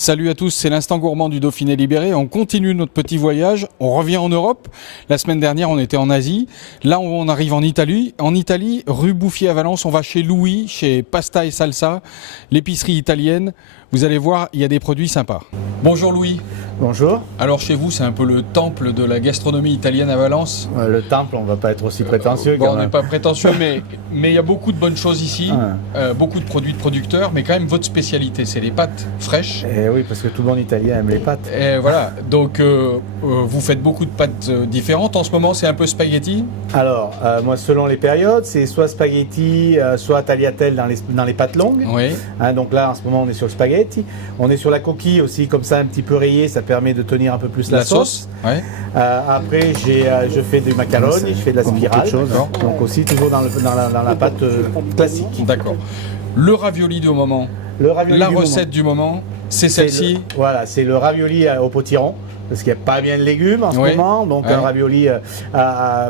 Salut à tous, c'est l'instant gourmand du Dauphiné libéré. On continue notre petit voyage, on revient en Europe. La semaine dernière, on était en Asie. Là, on arrive en Italie. En Italie, rue Bouffier à Valence, on va chez Louis, chez Pasta et Salsa, l'épicerie italienne. Vous allez voir, il y a des produits sympas. Bonjour Louis. Bonjour. Alors chez vous, c'est un peu le temple de la gastronomie italienne à Valence. Le temple, on ne va pas être aussi prétentieux. Bon, on n'est pas prétentieux, mais il y a beaucoup de bonnes choses ici, beaucoup de produits de producteurs, mais quand même votre spécialité, c'est les pâtes fraîches. Et oui, parce que tout le monde italien aime les pâtes. Et voilà, donc vous faites beaucoup de pâtes différentes. En ce moment, c'est un peu spaghetti. Alors, moi, selon les périodes, c'est soit spaghetti, soit tagliatelle dans les pâtes longues. Oui. Donc là, en ce moment, on est sur le spaghetti. On est sur la coquille aussi, comme ça, un petit peu rayée, ça permet de tenir un peu plus la sauce. Ouais. Après, je fais des macaronis, je fais de la spirale. Donc aussi, toujours dans la pâte classique. D'accord. Le ravioli du moment. La recette du moment, c'est celle-ci. Voilà, c'est le ravioli au potiron. Parce qu'il n'y a pas bien de légumes en ce moment, donc un ravioli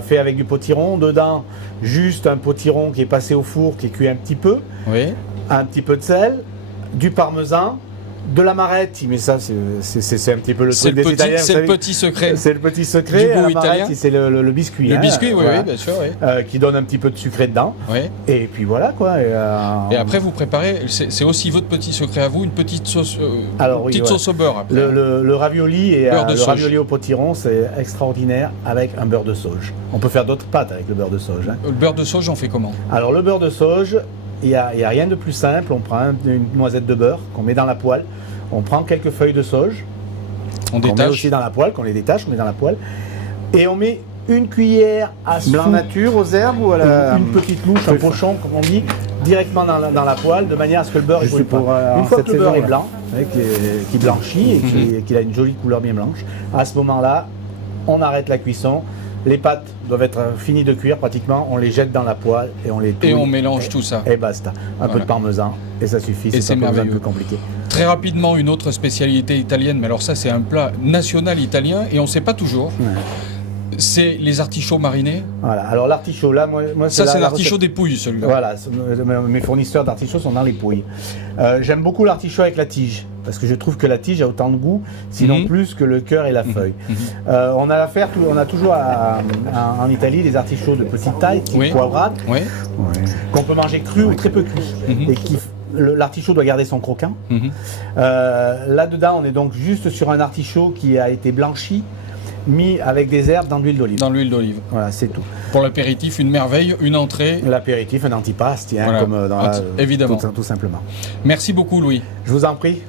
fait avec du potiron. Dedans, juste un potiron qui est passé au four, qui est cuit un petit peu. Oui. Un petit peu de sel, du parmesan, de l'amaretti, mais ça c'est un petit peu le truc des Italiens. C'est le petit secret. C'est le petit secret. Du goût italien. C'est le biscuit. Le biscuit, oui, voilà. oui, bien sûr. Oui. Qui donne un petit peu de sucré dedans. Oui. Et puis voilà quoi. Et après vous préparez, c'est aussi votre petit secret à vous, une petite sauce, sauce au beurre. Après. Le ravioli et le ravioli au potiron, c'est extraordinaire avec un beurre de sauge. On peut faire d'autres pâtes avec le beurre de sauge. Le beurre de sauge, on fait comment? Alors le beurre de sauge, il y a rien de plus simple. On prend une noisette de beurre qu'on met dans la poêle. On prend quelques feuilles de sauge. On met aussi dans la poêle, qu'on les détache, on met dans la poêle. Et on met une cuillère à soupe. Blanc nature aux herbes ou à la... Une petite louche, un pochon, comme on dit, directement dans la poêle, de manière à ce que le beurre brûle pas. Une fois que le beurre est blanc, qui blanchit et qu'il a une jolie couleur bien blanche, à ce moment-là, on arrête la cuisson. Les pâtes doivent être finies de cuire pratiquement, on les jette dans la poêle et on les touille. Et on mélange tout ça. Et basta. Un peu de parmesan et ça suffit, c'est pas besoin de plus compliqué. Très rapidement, une autre spécialité italienne, mais alors ça c'est un plat national italien et on ne sait pas toujours. Ouais. C'est les artichauts marinés. Voilà, alors l'artichaut là, moi ça c'est l'artichaut des Pouilles celui-là. Voilà, mes fournisseurs d'artichauts sont dans les Pouilles. J'aime beaucoup l'artichaut avec la tige, parce que je trouve que la tige a autant de goût, sinon plus que le cœur et la feuille. On a toujours en Italie des artichauts de petite taille, poivrades, qu'on peut manger cru ou très peu cuit. Et l'artichaut doit garder son croquant. Là-dedans, on est donc juste sur un artichaut qui a été blanchi, mis avec des herbes dans l'huile d'olive. Dans l'huile d'olive. Voilà, c'est tout. Pour l'apéritif, une merveille, une entrée. L'apéritif, un antipaste, voilà. Comme dans évidemment. Tout simplement. Merci beaucoup, Louis. Je vous en prie.